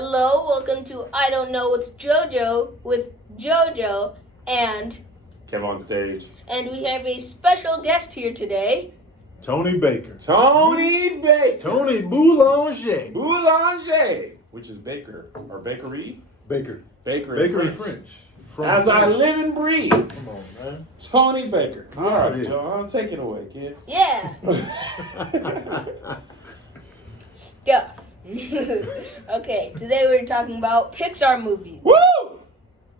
Hello, welcome to I Don't Know with JoJo and Kev on stage. And we have a special guest here today. Tony Baker. Tony Baker. Tony Boulanger. Boulanger. Which is Baker. Or Bakery? Baker. Bakery French. As I live and breathe. Come on, man. Tony Baker. All right, Yeah. Joe. I'll take it away, kid. Yeah. Stuff. Okay, today we're talking about Pixar movies. Woo!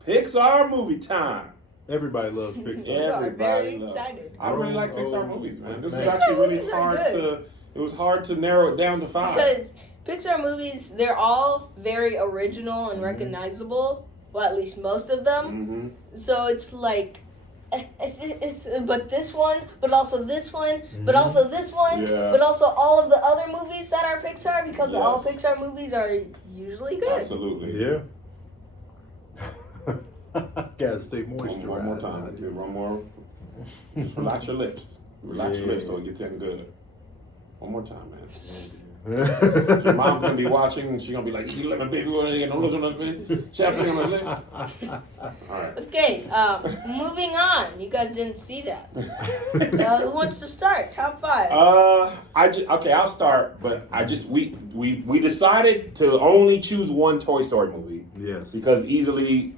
Pixar movie time. Everybody loves Pixar. We are Everybody very loves- excited. I really like Pixar movies, man. This man. is actually Pixar really movies are hard good. it was hard to narrow it down to 5. Because Pixar movies, they're all very original and recognizable. Well, at least most of them. Mm-hmm. So it's like, but this one, but also this one, but also this one, Yeah. but also all of the other movies that are Pixar, because all Yes. Pixar movies are usually good. Absolutely. Yeah. Gotta stay moisturized. One more time. Do one more. Just relax your lips. Relax your lips so it gets in good. One more time, man. Your mom's gonna be watching and she's gonna be like, "You let my baby go in, don't listen to the chapter on my lips." All right. Okay, moving on. You guys didn't see that. Who wants to start? Top 5. Okay, I'll start, but we decided to only choose one Toy Story movie Yes. because easily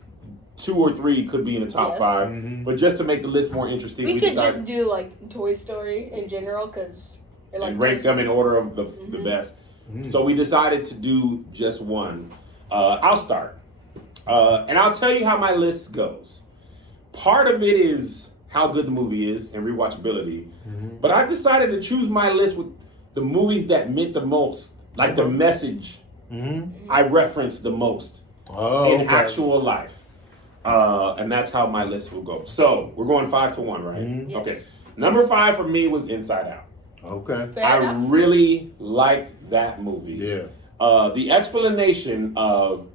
2 or 3 could be in the top Yes. 5. Mhm. But just to make the list more interesting, we could decided just do like Toy Story in general, because like and rank them in order of the best. Mhm. So we decided to do just one. I'll start. And I'll tell you how my list goes. Part of it is how good the movie is and rewatchability. Mhm. But I decided to choose my list with the movies that meant the most, like the message I reference the most in actual life. And that's how my list will go. So we're going 5 to 1, right? Mhm. Yes. Okay. Number 5 for me was Inside Out. Okay. Fair I enough. really liked that movie. Yeah. The explanation of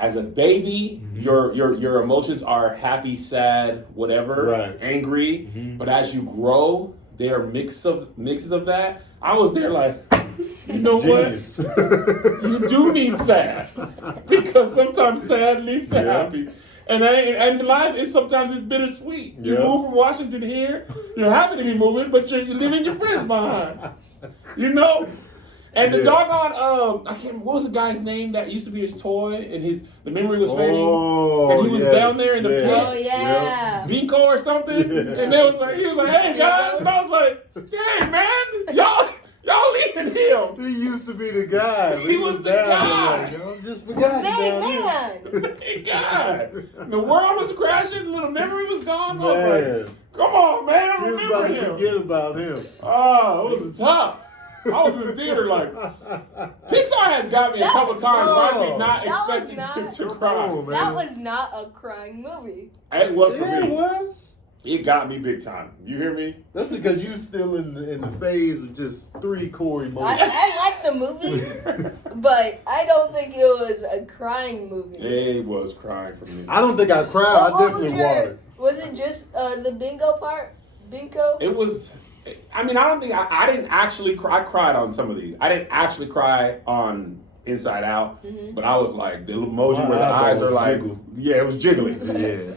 as a baby, your emotions are happy, sad, whatever, Right. angry. Mhm. But as you grow, they are mixes of that. I was there like, you know Genius. what? You do need sad because sometimes sad leads to Yeah. happy. And life is sometimes it's bittersweet. You Yeah. move from Washington here, you're happy to be moving, but you're leaving your friends behind. You know? And the Yeah. doggone, I can't remember, what was the guy's name that used to be his toy and the memory was fading? Oh, And he was yes. down there in the pit. Oh yeah. Vinco or something? Yeah. And he was like, hey guys, and I was like, hey man, y'all leaving him. He used to be the guy. He was the down guy. there, like, just forgot Hey down here. man. Hey God, the world was crashing, little memory was gone. I was Man, like, come on man, he was about remember to him. forget about him. Oh, it was tough. I was in the theater like, Pixar has got me a couple times where I did not That was expect not- to cry. Oh, man. That was not a crying movie. It was for Yeah, it me. was. It got me big time. You hear me? That's because you still in the phase of just 3 core emotions. I like the movie, but I don't think it was a crying movie. It was crying for me. I don't think I cried. What I was definitely your- watered. Was it just the bingo part? Bingo? It was. I mean, I don't think I didn't actually cry. I cried on some of these. I didn't actually cry on Inside Out, but I was like the emoji My where the eyes eyeballs are like, jiggled. yeah, it was jiggling. Yeah.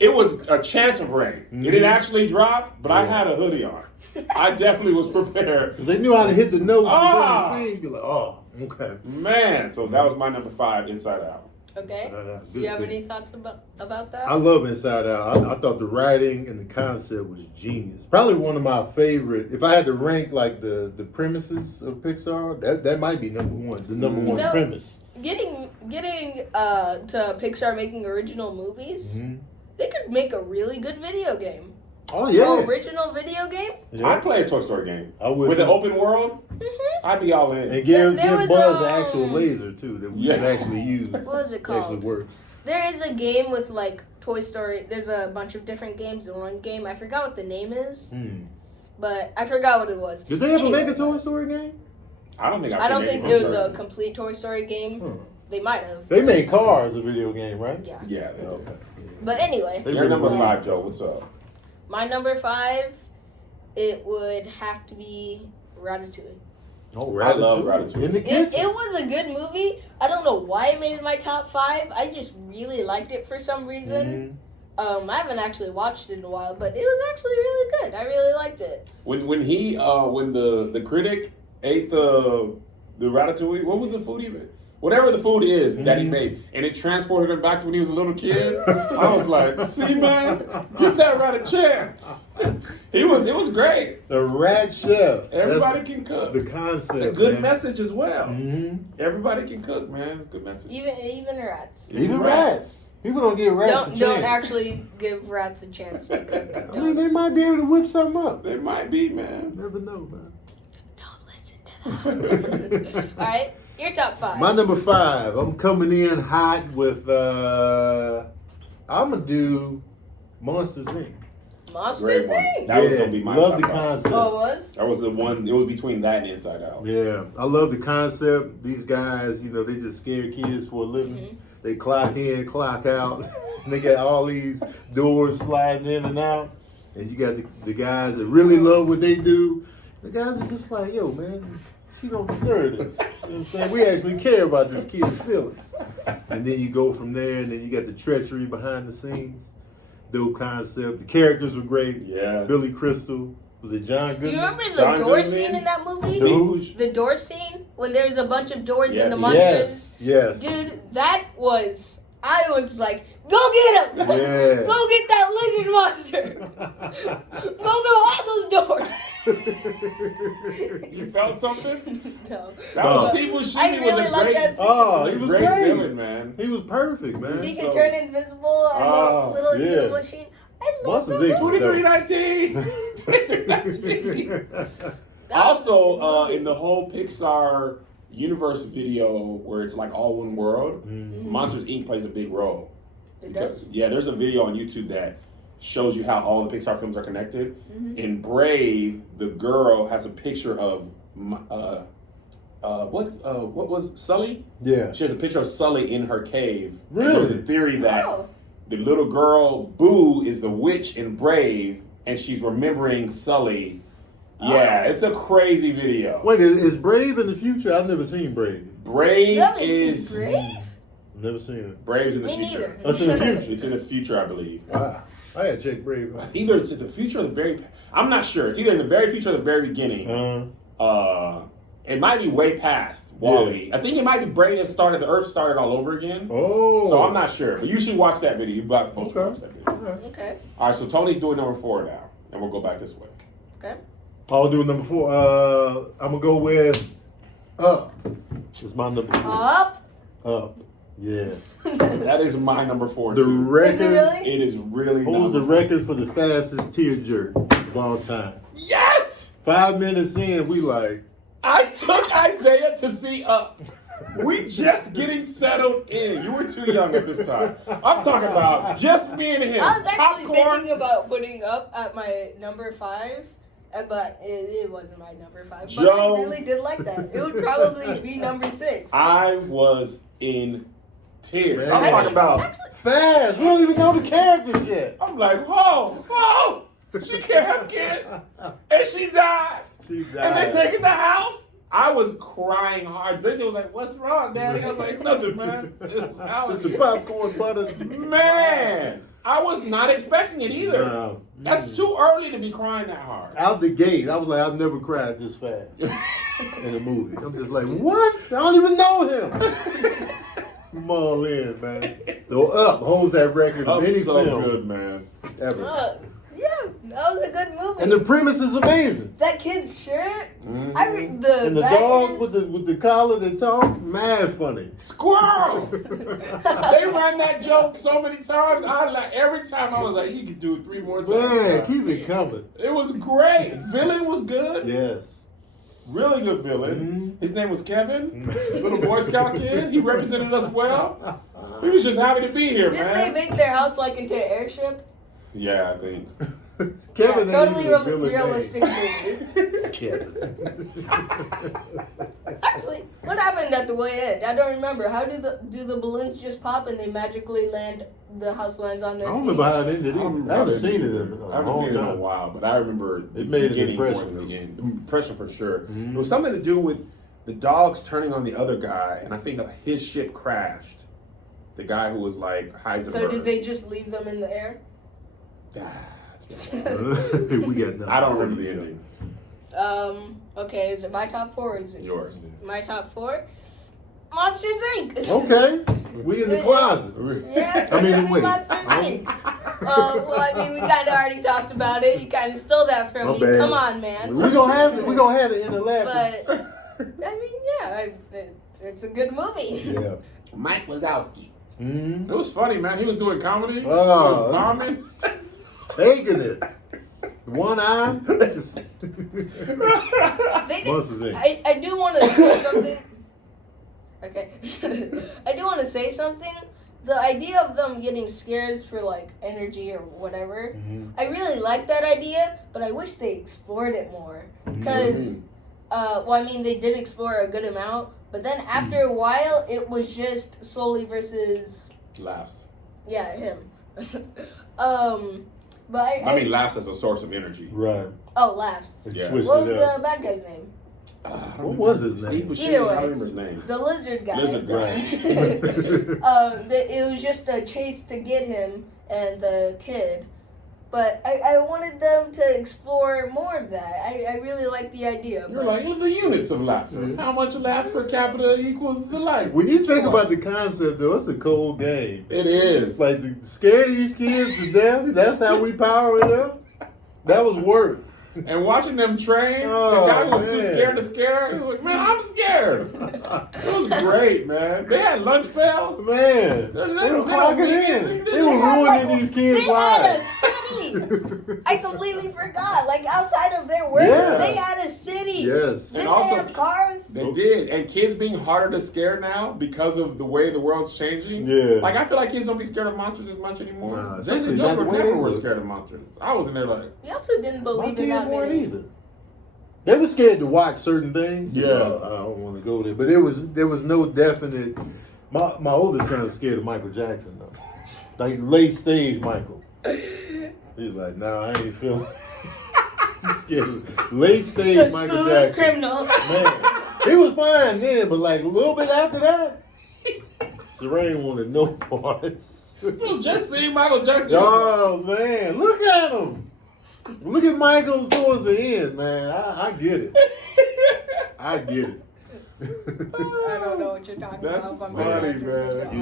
It was a chance of rain. It didn't actually drop, but I had a hoodie on. I definitely was prepared. 'Cause they knew how to hit the notes Ah. within the scene. You're like, oh, okay. Man, so that was my number 5, Inside Out. Okay. Good Do you have thing. any thoughts about that? I love Inside Out. I thought the writing and the concept was genius. Probably one of my favorite. If I had to rank like the premises of Pixar, that might be number 1. The number one know, premise. Getting to Pixar making original movies, they could make a really good video game. Oh yeah. Original video game? I'd play a Toy Story game. I would. With an open world, Mm-hmm. I'd be all in. And give There was, Buzz an actual laser too that we Yeah. can actually use. What was it It actually called? works. There is a game with like Toy Story. There's a bunch of different games in one game. I forgot what the name is, but I forgot what it was. Did they ever Anyway, make a Toy Story game? I don't think I don't think it was a a. complete Toy Story game. Huh. They might have. They made Cars a video game, right? Yeah. Yeah. They did. Okay. But anyway, They You're really number were. 5, Joe. What's up? my number 5, it would have to be Ratatouille. Oh, I love Ratatouille. In the kitchen. It was a good movie. I don't know why it made it my top 5. I just really liked it for some reason. I haven't actually watched it in a while, but it was actually really good. I really liked it. When the critic ate the Ratatouille, what was the food he made? Whatever the food is that he made, and it transported him back to when he was a little kid. I was like, see, man, give that rat a chance. It was great. The Rat Chef. Everybody can cook. The concept. A good man. message as well. Everybody can cook, man. Good message. Even rats. Even rats. People don't give rats a chance. Don't actually give rats a chance to cook. I mean, they might be able to whip something up. They might be, man. Never know, man. Don't listen to that. All right, your top 5. My number 5. I'm coming in hot with. I'm gonna do Monsters Inc. Monsters Inc. That was gonna be my love top the 5. concept. Oh, it was? That was the one. It was between that and Inside Out. Yeah, I love the concept. These guys, they just scare kids for a living. They clock in, clock out. And they got all these doors sliding in and out. And you got the guys that really love what they do. The guys are just like, yo, man, she don't deserve this. You know what I'm saying? We actually care about this kid's feelings. And then you go from there, and then you got the treachery behind the scenes. Dope concept. The characters were great. Yeah. Billy Crystal. Was it John Goodman? You remember the John door Goodman? scene in that movie? Stooge? The door scene? When there's a bunch of doors in the Yes. monsters? Yes. Dude, I was like, go get him! Yeah. Go get that lizard monster! Go through all those doors! You felt something? No. That was Steve Buscemi. I really was a like great, that scene. Oh, he was great great. villain, man. He was perfect, man. He can turn invisible and the little yeah. evil machine. I love Monsters the Inc. movie. 2319. Also, in the whole Pixar universe video where it's like all one world, Monsters Inc. plays a big role. It does? Yeah, there's a video on YouTube that shows you how all the Pixar films are connected. In Brave, the girl has a picture of what was Sully? Yeah. She has a picture of Sully in her cave. Really? There's a theory that the little girl Boo is the witch in Brave, and she's remembering Sully. Yeah, it's a crazy video. Wait, is Brave in the future? I've never seen Brave. Brave You haven't is seen Brave? Never seen it. Brave's in the Me future. neither. That's in the future. It's in the future, I believe. Wow. I gotta check Brave out. Either it's in the future or the very. I'm not sure. It's either in the very future or the very beginning. It might be way past Wall-E. I think it might be Brave that started. The Earth started all over again. Oh. So I'm not sure, but you should watch that video. You both watch that video. Okay. All right, so Tony's doing number 4 now, and we'll go back this way. Okay. I'll do number 4. I'm gonna go with Up. It's my number 4. Up. Yeah. That is my number 4 The too. record. Is it really? It is really. Holds the number- record for the fastest tear jerk of all time. Yes. 5 minutes in, we like. I took Isaiah to see Up. We just getting settled in. You were too young at this time. I'm talking about just me and him. I was actually Popcorn. thinking about putting Up at my number 5. But it wasn't my number 5. But Joe. I really did like that. It would probably be number 6. I was in tears. Man. I'm talking about. Fast. We don't even know the characters yet. I'm like, whoa, she can't have a kid, and she died. She died. And they taking the house. I was crying hard. They was like, "What's wrong, Daddy?" I was like, "Nothing, man." It's the popcorn butter. Man, I was not expecting it either. No. That's too early to be crying that hard. Out the gate, I was like, I've never cried this fast in a movie. I'm just like, what? I don't even know him. I'm all in, man. So Up holds that record of Up's any so film good, man. ever. Yeah, that was a good movie. And the premise is amazing. That kid's shirt. Mhm. And the dog with the collar that talk, mad funny. Squirrel. They ran that joke so many times. Every time I was like, he could do it 3 more times. Man, keep it coming. It was great. Villain was good. Yes. Really good villain. His name was Kevin. Little Boy Scout kid. He represented us well. He was just happy to be here, Didn't man. they make their house like into an airship? Yeah, I think. Kevin yeah, ain't totally even a villain realistic name. movie. Kevin. Actually, what happened at the way end? I don't remember. How do the balloons just pop and they magically land? The house lands on I their don't feet. remember how it ended. I haven't seen it in I haven't seen it in a while, but I remember the It made an beginning more impression. than the end. Impression for sure. Mm-hmm. It was something to do with the dogs turning on the other guy, and I think his ship crashed. The guy who was like Heisenberg. So did they just leave them in the air? That's We got nothing. I don't remember the ending. Okay, is it my top 4 or is it Yours. my top 4? Monsters Inc. Okay. We in the closet. Yeah, I mean, wait. Monsters Inc. Well, I mean, we kind of already talked about it. You kind of stole that from My me. bad. Come on, man. We gonna have it in the lab. But I mean, yeah, it's a good movie. Yeah. Mike Wazowski. Mm-hmm. It was funny, man. He was doing comedy. He Oh. was bombing. Taking it. One eye. Monsters Inc. I do want to say something. Okay. I do want to say something. The idea of them getting scares for like energy or whatever, I really like that idea, but I wish they explored it more. Because, well, I mean, they did explore a good amount, but then after a while, it was just Sully versus, Laughs. yeah, him. But I mean, laughs as a source of energy. Right. oh, laughs. Yeah. Switched What was it up. the bad guy's name? What was his name? Steve Buscemi. Either I way. don't remember his name. The lizard guy. Lizard guy. It was just a chase to get him and the kid. But I wanted them to explore more of that. I really like the idea. You're but like, well, the units of laughter. How much laugh per capita equals the life? When you think about the concept, though, it's a cold game. It is. Like, to scare these kids to death, that's how we power them? That was work. And watching them train, Oh, the guy who was too man. scared to scare, he was like, man, I'm scared. It was great, man. They had lunch bells. Man, They they don't were clocking mean in. anything. They were ruining these kids' They had a lives. city. I completely forgot. Like outside of their work, Yeah. they had a city. Yes. Didn't And also- they have cars? They did. And kids being harder to scare now because of the way the world's changing. Yeah. Like, I feel like kids don't be scared of monsters as much anymore. Nah, Jason especially and not Josh the were way never they were look. scared of monsters. I was in there like, We also didn't My believe in kids that weren't many. either. They were scared to watch certain things. Yeah. I don't want to go there. But there was no definite. My oldest son is scared of Michael Jackson, though. Like, late stage Michael. He's like, nah, I ain't feeling. He's scared of late stage The Michael smooth Jackson. criminal. Man, he was fine then, but like a little bit after that, Serene wanted no parts. so just seeing Michael Jackson. Oh man, look at him. Look at Michael towards the end, man. I get it. I get it. I don't know what you're talking That's about. if I'm funny, being man. 100%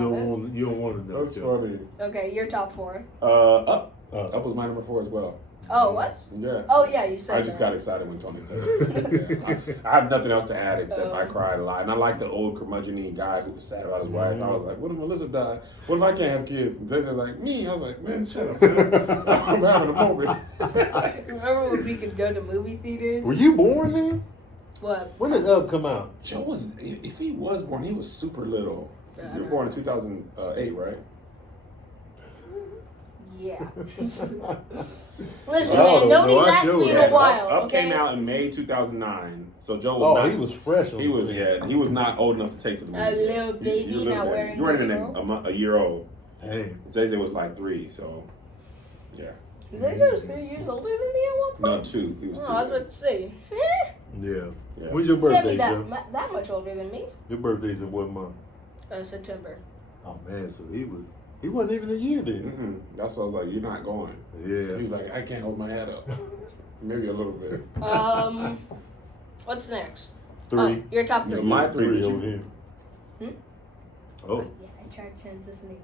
You don't want to know. That's Joe. funny. Okay, your top 4. Up. Up was my number 4 as well. Oh, what? Yeah. Oh, yeah, you said I just that. got excited when Tony said it. Yeah. I have nothing else to add except I cried a lot. And I like the old curmudgeon-y guy who was sad about his wife. I was like, what if Melissa died? What if I can't have kids? And Jason was like, me? I was like, man, shut up, man. I'm having a moment. Remember when we could go to movie theaters? Were you born then? What? When did Up come out? Joe was, if he was born, he was super little. Yeah, I You were don't born in 2008, right? Yeah. Listen, Oh, man, nobody's no, I asked know me in that. a while. Up Okay? came out in May 2009. So Joe was Oh, not. he was fresh. On He was, the scene. yeah. He was not old enough to take to the A movies. yet. little baby You not looked at- wearing You weren't his even a year old. Dang. Zay was like 3, so yeah. Zazer was 3 years older than me at one No, point. 2. He was 2. Oh, I was about to say. Yeah. Yeah. When's your Can't birthday, be Joe? that much older than me. Your birthday's in what month? September. Oh man, so he wasn't even a year then. That's why I was like, you're not going. Yeah. He's like, I can't hold my head up. Maybe a little bit. What's next? 3. Oh, your top 3. My 3 3 that over you. here. Oh. Yeah, I tried transitioning.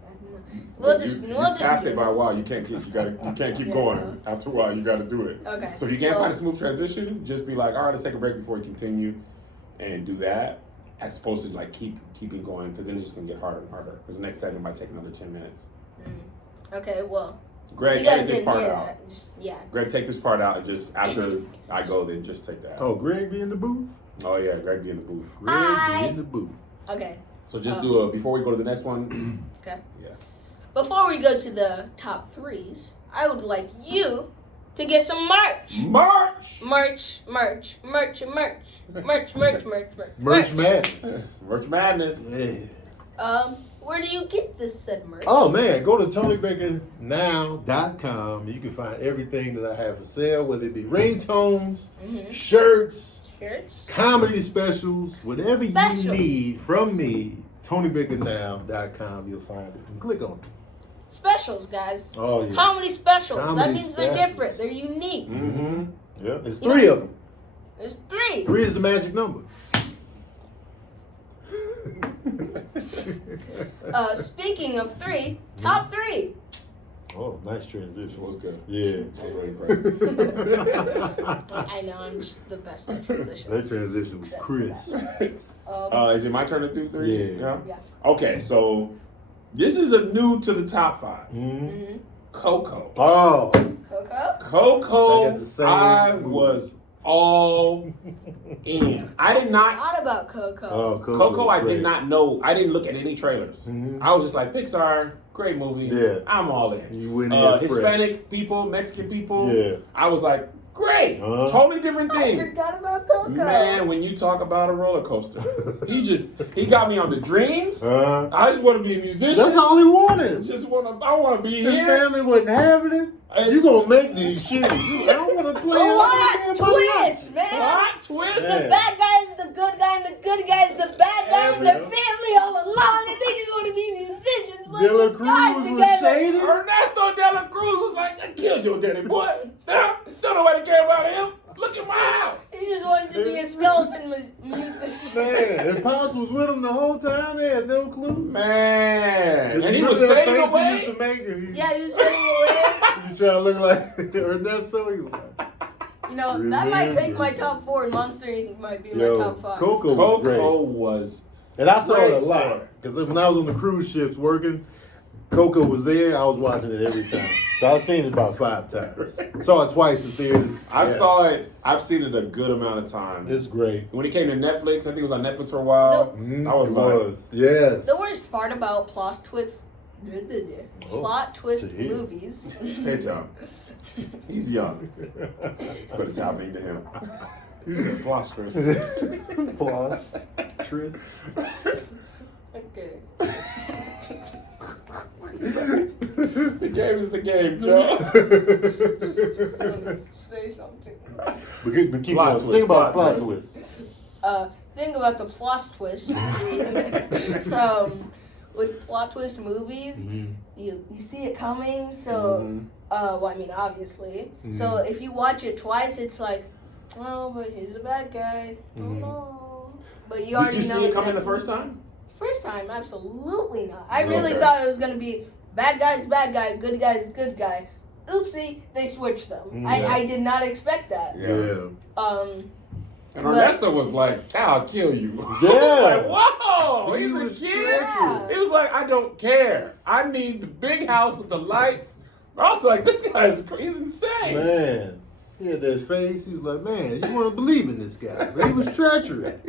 We'll just passed do it by a while. You can't keep Yeah. going. After a while, you got to do it. Okay. So if you can't Well- find a smooth transition, just be like, all right, let's take a break before we continue, and do that. As opposed to like keeping going, because then it's just gonna get harder and harder. Because the next segment might take another 10 minutes. Okay, well, Greg, you guys edit this didn't part hear out. that. Just, yeah. Greg, take this part out, and just after I go, then just take that. Oh, Greg be in the booth? Oh yeah, Greg be in the booth. Greg Hi. be in the booth. Okay. So just do a before we go to the next one. Okay. Yeah. Before we go to the top 3s, I would like you to get some merch. Merch Merch Merch. Madness. Merch Madness. Yeah. Where do you get this said merch? Oh man, go to TonyBakerNow.com. You can find everything that I have for sale, whether it be ringtones, shirts, comedy specials, whatever you need from me. TonyBakerNow.com. You'll find it. And click on it. Specials, guys. Oh yeah. Comedy specials. Comedy that means they're specials. different. They're unique. Mm-hmm. Yeah, there's 3 of them. There's 3. 3 is the magic number. Speaking of 3, top 3. Oh, nice transition. It was good. Yeah. That was very great. I know, I'm just the best at transitions. That transition was crisp. Is it my turn to do 3? Yeah. Okay, so this is a new to the top 5. Mm-hmm. Coco. Oh. Coco. I movie. was all in. I did not. What about Coco? Oh, Coco, I did not know. I didn't look at any trailers. Mm-hmm. I was just like, Pixar, great movie. Yeah. I'm all in. You went in Hispanic people, Mexican people. Yeah. I was like, great. Totally different I thing. forgot about Coco. Man, when you talk about a roller coaster, he got me on the dreams. I just want to be a musician. That's all he wanted. I want to be His here. family wasn't having it. You gonna make these shoes. I don't want to play Plot twist, man. Plot twist. The bad guy is the good guy, and the good guy is the bad guy, and their family all along, and they just want to be musicians. Dela Cruz was shady. Ernesto de la Cruz was like, I killed your daddy, boy. Don't nobody care about him. Look at my house. He just wanted to be a skeleton musician. Man, and Pops was with him the whole time. They had no clue. Man. And he Remember was that fading face away. He used to make? Yeah, he was fading away. You try to look like Ernesto? He was like, You know, that might take my top 4, and Monster Inc. might be my top 5. Coco was great. And I saw it a lot. Because when I was on the cruise ships working, Coco was there. I was watching it every time. So I've seen it about 5 times. Saw it twice in theaters. Saw it. I've seen it a good amount of times. It's great. When it came to Netflix, I think it was on Netflix for a while. Yes. The worst part about plot twist movies. Hey, Tom. He's young, but it's happening to him. He's a philosopher. Okay. The game is the game, Joe. Just wanted to say something. But keep going. Think about plot twist. Think about the plot twist. With plot twist movies, you see it coming. So, well, I mean, obviously. So if you watch it twice, it's like, oh, but he's a bad guy. Oh no. But you already know. Did you see it coming the first time? First time, absolutely not. I really thought it was gonna be bad guy's bad guy, good guy's good guy. Oopsie, they switched them. I did not expect that. Yeah. And Ernesto was like, I'll kill you. Yeah. I was like, whoa, he's a kid. Yeah. He was like, I don't care. I need the big house with the lights. I was like, this guy is crazy, insane. Man, he had that face. He was like, man, you want to believe in this guy. But he was treacherous.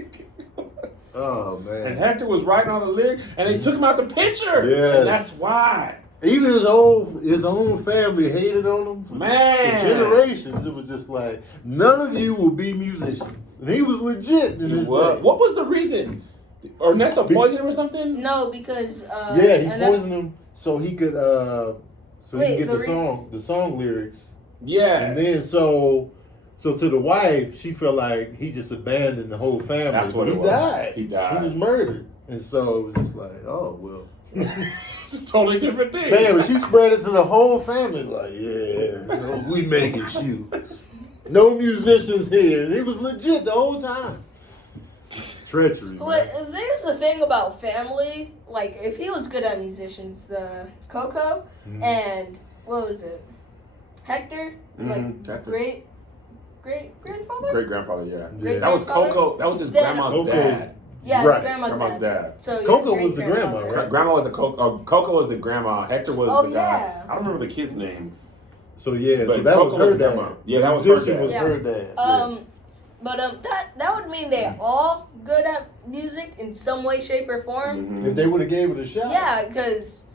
Oh, man. And Hector was writing on the lid, and they took him out the picture. Yes. And that's why. Even his own family hated on him for generations. It was just like, none of you will be musicians. And he was legit in his day. What was the reason? Ernesto poisoned him or something? No, because he poisoned him so he could he could get the song lyrics. Yeah. And then so to the wife, she felt like he just abandoned the whole family. That's what it was. He died. He was murdered. And so it was just like, oh well. It's a totally different thing. Man, but she spread it to the whole family. Like, we make it you. No musicians here. He was legit the whole time. Treachery. But there's the thing about family. Like, if he was good at musicians, the Coco and what was it? Hector? Like great grandfather? Great grandfather, yeah. Great That was Coco. That was his grandma's dad. Yeah, right. grandma's dad. So Coco was the grandma, right? Grandma was the Coco was the grandma. Hector was the guy. Yeah. I don't remember the kid's name. So yeah, But so that Coco was her was the dad. grandma. Yeah, that was her dad. Was her dad. But that would mean they're all good at music in some way, shape, or form. If they would have gave it a shot. Yeah, because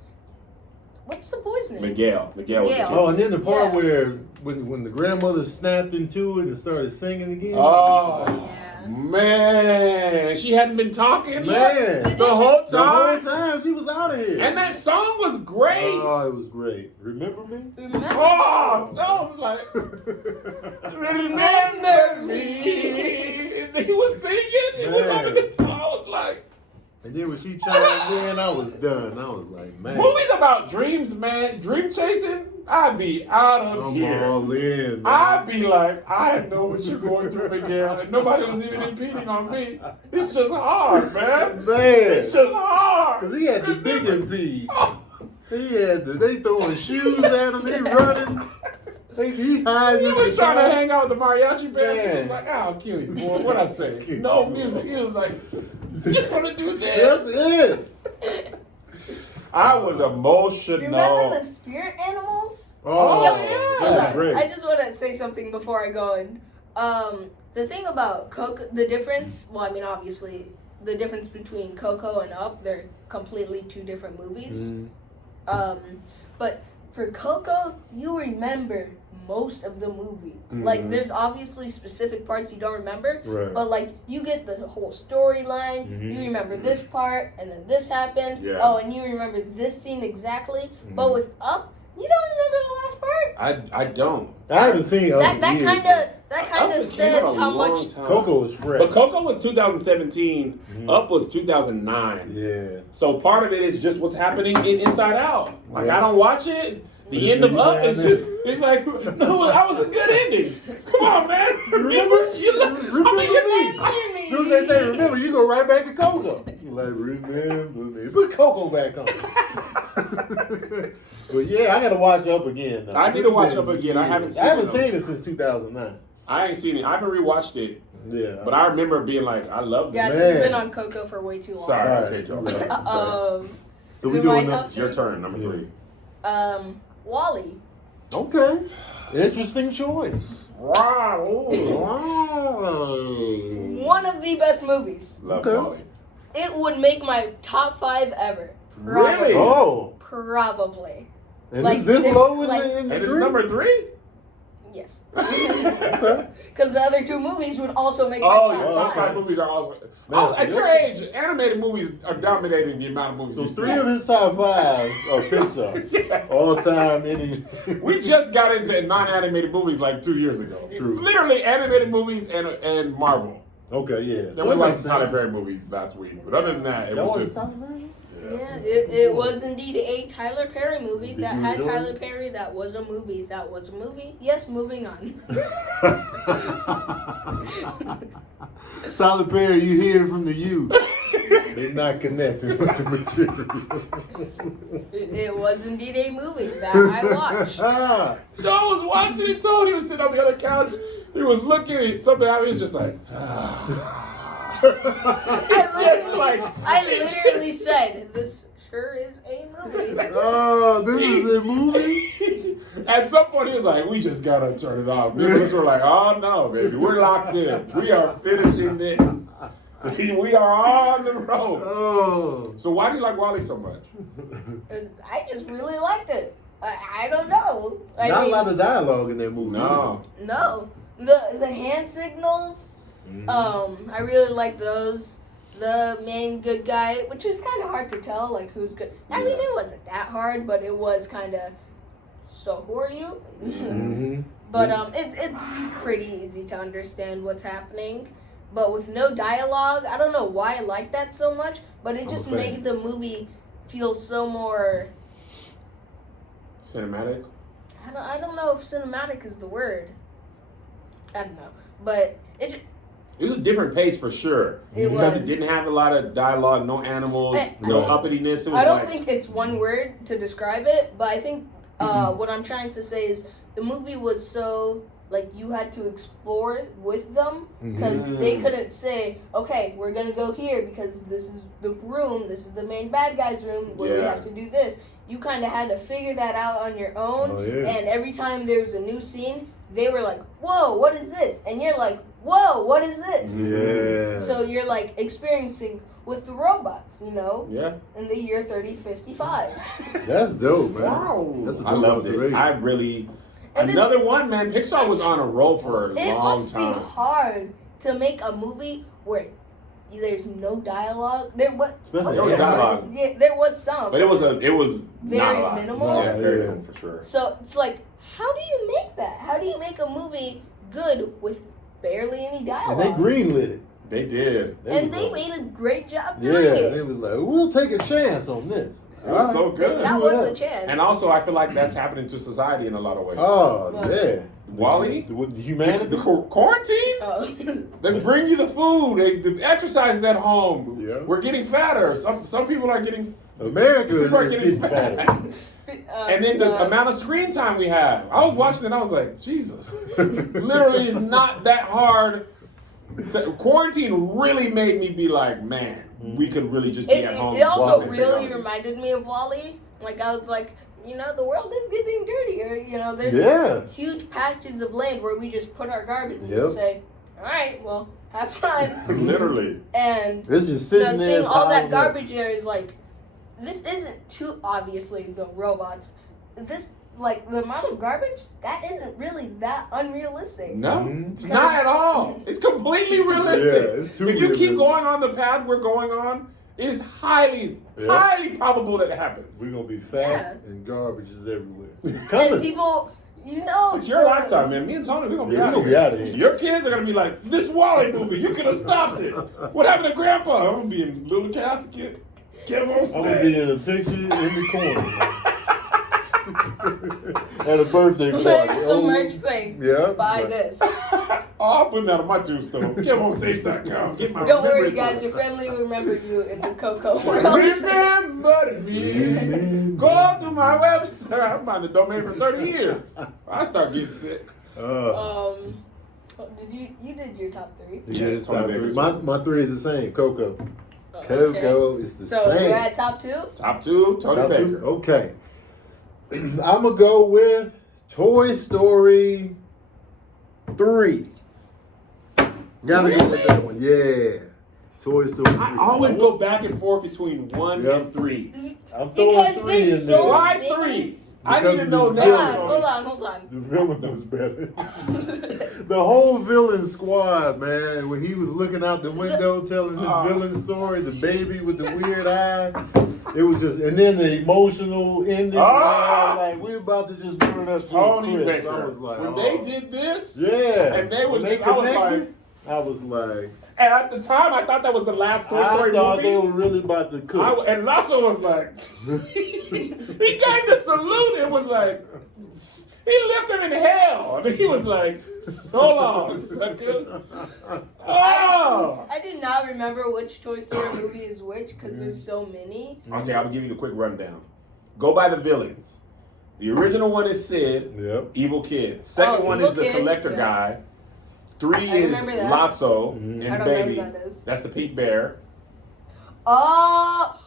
what's the boy's name? Miguel. Miguel was the Miguel. kid. Oh, and then the part where when the grandmother snapped into it and started singing again. Oh, Yeah. man. She hadn't been talking Man. the whole The whole time. time she was out of here. And that song was great. Oh, it was great. Remember me? Remember? Oh, I was like, remember me. And he was singing. It was on the guitar. I was like. And then when she chimed in, I was done. I was like, man. Movies about dreams, man. Dream chasing. I'd be out of I'm here. all in, man. I'd be like, I know what you're going through, Miguel, and nobody was even impeding on me. It's just hard, man. It's just hard. Because he had the big impede. He had they throwing shoes at him. He running. He hiding. He was trying to hang out with the mariachi band. He Man. was like, I'll kill you, boy. What'd I say? No music. He was like, you just want to do this. That's it. I was emotional. Remember the spirit animals? Oh, yeah. that was Hold on. great. I just want to say something before I go in. The thing about Coco, the difference, well, I mean, obviously, the difference between Coco and Up, they're completely two different movies. But for Coco, you remember most of the movie. Like, there's obviously specific parts you don't remember, Right. but, like, you get the whole storyline. You remember this part, and then this happened. Yeah. Oh, and you remember this scene exactly. But with Up, you don't remember the last part. I don't. I haven't seen That years, kind Up of was came out says a how long much. time. Coco was fresh. But Coco was 2017. Up was 2009. Yeah. So part of it is just what's happening in Inside Out. Like, Yeah. I don't watch it. The But end of see, Up man, is just, it's like, no, that was a good ending. Come on, man. Remember? You look, I mean, As soon as they say remember, you go right back to Coco. You like, remember me. Put Coco back on. But yeah, I gotta watch Up again. Though. I need to watch Up again. I haven't seen it, since 2009. I ain't seen it. I haven't rewatched it. Yeah. But I remember being like, I love Guys, this. Man. we've been on Coco for way too long. Sorry, Alright. okay, Joe. So is we it doing my the- top It's your two? turn, number 3. Wally. Okay. Interesting choice. Wow. One of the best movies. Love Okay. Wally. It would make my top 5 ever. Really? Oh. Probably. And Like, is this if- low in like- the And it's group? number 3? Yes. Okay. Because the other two movies would also make my Oh, top yeah, top 5 5. movies are also. Man, Oh, at so your that's- age, animated movies are dominating the amount of movies So you 3 see. of his top 5 are Pixar. Yeah. All time. Any. We just got into non-animated movies like 2 years ago. True. It's literally animated movies and Marvel. Okay, yeah. Then we watched the Tyler Perry movie last week. But other than that, it That was was just. Tyler Perry? Yeah, it was indeed a Tyler Perry movie Did that you had enjoy Tyler it? Perry. That was a movie. That was a movie. Yes, moving on. Tyler Perry, you hear it from the youth. They're not connected with the material. It was indeed a movie that I watched. Ah, Joe was watching it too. He was sitting on the other couch. He was looking at something. He was just like, I literally said, this sure is a movie. oh, this is a movie? At some point, he was like, we just gotta turn it off. Me and us were like, oh no, baby, we're locked in. We are finishing this. We are on the road. Oh. So why do you like Wally so much? I just really liked it. I don't know. I Not mean, a lot of dialogue in that movie. No. no. The hand signals, I really like those. The main good guy, which is kind of hard to tell, like, who's good. I mean, it wasn't that hard, but it was kind of, so who are you? Mm-hmm. But it's pretty easy to understand what's happening. But with no dialogue, I don't know why I like that so much, but it just made the movie feel so more... Cinematic? I don't know if cinematic is the word. I don't know. But it was a different pace for sure. It because was. it didn't have a lot of dialogue, no animals, no uppityness. It was I don't like, think it's one word to describe it, but I think what I'm trying to say is the movie was so, like, you had to explore with them because they couldn't say, okay, we're going to go here because this is the room, this is the main bad guy's room where we have to do this. You kind of had to figure that out on your own, and every time there was a new scene, they were like, whoa, what is this? And you're like, whoa, what is this? Yeah. So you're like experiencing with the robots, you know, Yeah. in the year 3055. That's dope, man. Wow. That's a dope I loved it. observation. I really. And Another one, man. Pixar was on a roll for a It long must time. be hard to make a movie where there's no dialogue. There was dialogue. Yeah, there was some, But it was not very a lot. minimal. Yeah, very minimal for sure. So it's like, how do you make that? How do you make a movie good with barely any And dialogue? they greenlit it. They did. And they made a great job doing it. They was like, we'll take a chance on this. It was so good. That was a chance. And also, I feel like that's happening to society in a lot of ways. Oh, yeah. Wally? With humanity? The quarantine? Oh. They bring you the food. The exercise is at home. Yeah. We're getting fatter. Some people are getting. America People are is getting getting fat. bald. And then the amount of screen time we have. I was watching it and I was like, Jesus. Literally, it's not that hard. Quarantine really made me be like, man, we could really just be at home. It also watching really technology. reminded me of Wall-E. Like, I was like, you know, the world is getting dirtier. You know, there's huge patches of land where we just put our garbage and say, all right, well, have fun. Literally. And It's just sitting there. seeing all that piling up. garbage there is like, this isn't too obviously the robots. This, like, the amount of garbage, that isn't really that unrealistic. No, it's not at all. It's completely realistic. Yeah, it's too if you keep realistic. going on the path we're going on, it's highly probable that it happens. We're going to be fat Yeah. and garbage is everywhere. It's And coming. people, you know. It's your lifetime, man. Me and Tony, we're gonna be Yeah, out we're of gonna here. be outta here. Your kids are gonna be like, this Wall-E movie, you could have stopped it. What happened to Grandpa? I'm gonna be in little casket. I'm going to be in a picture in the corner. At a birthday party. Some merch saying, Yeah. buy this. Oh, I'll put that on my tombstone. GetOnStage.com. Get my Don't worry, remembrance guys. on Your it. family will remember you in the Coco world. Remember me. Go to my website. I'm on the domain for 30 years. I start getting sick. You did your top three. Yes, Yes, Tony top Baker's three. one. My three is the same. Coco. Okay. Coco is the So same. we're at top two. Top two, Tony Top two? Baker. Okay. I'm going to go with Toy Story 3. Gotta go with that one. Yeah. Toy Story 3. I always go back and forth between 1 and 3. I'm throwing Because 3 there's in so there. Why many. 3? I Because need to know of now. the Hold on. The villain was better. The whole villain squad, man. When he was looking out the window telling his villain story, the baby with the weird eye. It was just, and then the emotional ending. Man, like, we're about to just burn up to Tony a crisp. Baker. I was like, when they did this, yeah. and they was, When they I was connected, like, I was like, and at the time, I thought that was the last Toy I Story thought movie. they were really about to cook. And Lasso was like, he gave the salute and was like, he left him in hell. And he was like, so long, suckers. Oh! I do not remember which Toy Story movie is which because there's so many. Okay, I'll give you the quick rundown. Go by the villains. The original one is Sid, Yep. Evil Kid. Second one Evil is the Kid, collector yeah. guy. 3 I is remember that. Lotso Mhm. I and don't know Baby. who that is. That's the pink bear. Oh!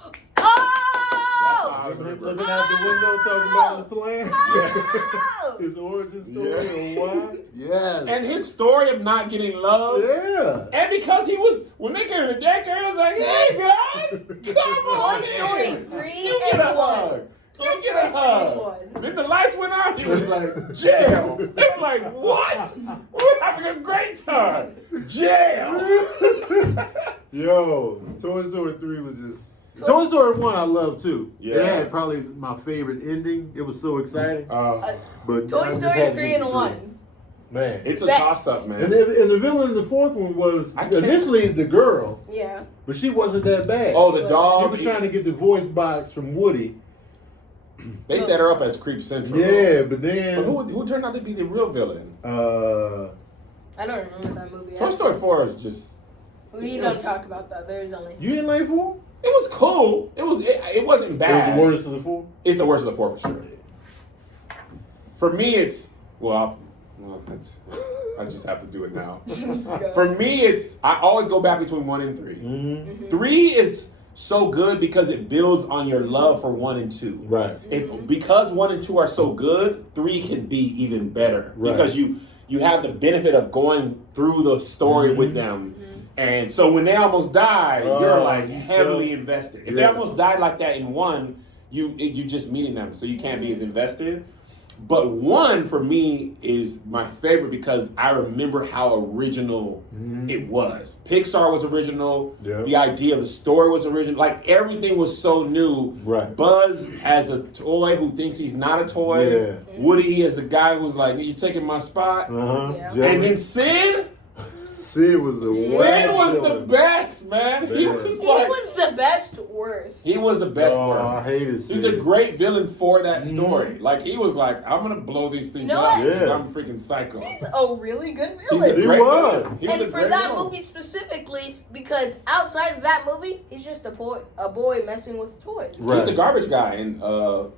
I remember. Looking out the window talking about his plan. Oh! His origin story or why? Yes. And his story of not getting love. Yeah. And because he was, when they came to the daycare, he was like, hey guys, come on. Toy Story in. 3 You get and a 1. hug. Toy You get Story a hug. 3 and 1. Then the lights went out. He was like, jail. They were like, what? We're having a great time. Jail. Yo, Toy Story 3 was just. Toy Story 1 I love too. Yeah. It had probably my favorite ending. It was so exciting. But Toy I just Story had to 3 get and the 1. Man. It's a Best. toss-up, man. And the villain in the fourth one was I can't- initially the girl, Yeah. but she wasn't that bad. Oh, the He dog. was trying to get the voice box from Woody. They set her up as Creep Central. Yeah, but But then who turned out to be the real villain? I don't remember that movie. Toy Story 4 is just... We don't talk about that. There's only. you didn't like 4? It was cool. It wasn't It bad. was the worst of the 4. It's the worst of the 4 for sure. For me, it's I just have to do it now. For me, I always go back between 1 and 3. Mm-hmm. 3 is so good because it builds on your love for 1 and 2. Right. Because 1 and 2 are so good, 3 can be even better Right. because you have the benefit of going through the story with them. And so when they almost die, you're like heavily yeah. invested. If they Yeah. almost died like that in 1, you're just meeting them, so you can't be as invested. But 1 for me is my favorite because I remember how original it was. Pixar was original. Yeah. The idea of the story was original. Like everything was so new. Right. Buzz has a toy who thinks he's not a toy. Yeah. Woody is the guy who's like, "You taking my spot?" Yeah. And then Sid. Sid was the Sid was the best, man. He Yeah. was He like, was the best worst. he was the best Oh, one. I hated Sid. He's a great villain for that story. Like he was like, I'm gonna blow these things You know up what? because Yeah. I'm freaking psycho. He's a really good He's a villain. He great was. villain. He was a And for great that villain. movie specifically, because outside of that movie, he's just a boy messing with toys. Right. He's the garbage guy in